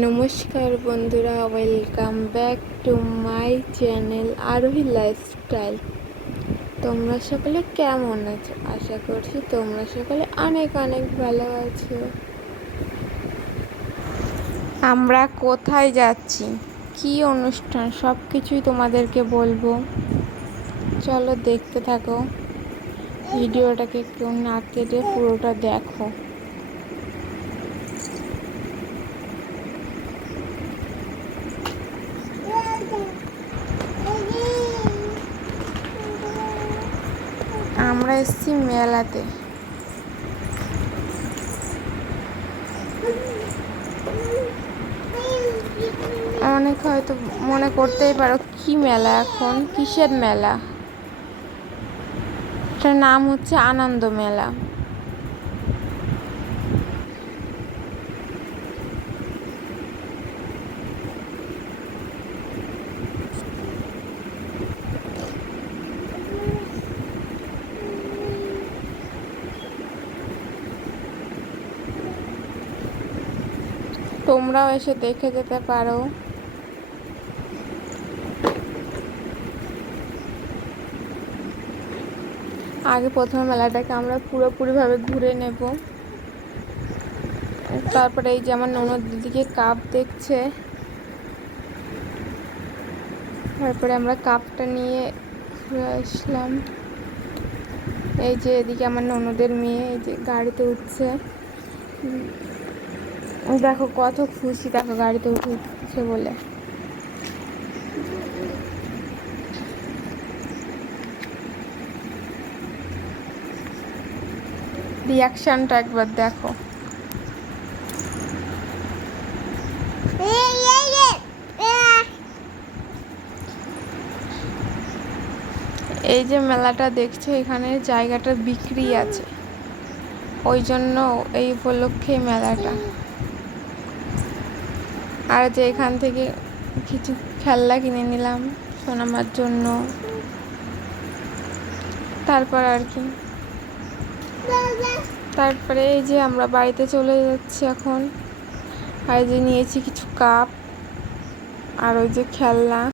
নমস্কার বন্ধুরা welcome back to my channel Arohi lifestyle তোমরা সকলে কেমন আছো? আশা করছি তোমরা সকলে অনেক অনেক ভালো আছো। আমরা কোথায় যাচ্ছি? কি অনুষ্ঠান? সব কিছুই তোমাদেরকে বলব। চলো দেখতে থাকো। ভিডিওটাকে একটু না কেটে পুরোটা দেখো। আমরা এসেছি মেলাতে। অনেক হয়তো মনে করতেই পারো কি মেলা এখন, কিসের মেলা? এটার নাম হচ্ছে আনন্দ মেলা। তোমরাও এসে দেখে যেতে পারো। আগে প্রথমে মেলাটাকে আমরা পুরোপুরিভাবে ঘুরে নেব। তারপরে এই যে আমার ননদ দিদিকে কাপ দেখছে। তারপরে আমরা কাপটা নিয়ে ঘুরে আসলাম। এই যে এদিকে আমার ননদের মেয়ে এই যে গাড়িতে উঠছে। দেখো কত খুশি দেখো গাড়িতে উঠেছে বলে। রিয়াকশনটা একবার দেখো। এই যে মেলাটা দেখছ এখানে জায়গাটা বিক্রি আছে। ওই জন্য এই উপলক্ষে মেলাটা। আর যে এখান থেকে কিছু খেলনা কিনে নিলাম সোনামার জন্য। তারপর আর কি। তারপরে এই যে আমরা বাড়িতে চলে যাচ্ছি এখন। আর যে নিয়েছি কিছু কাপ আর ওই যে খেলনা।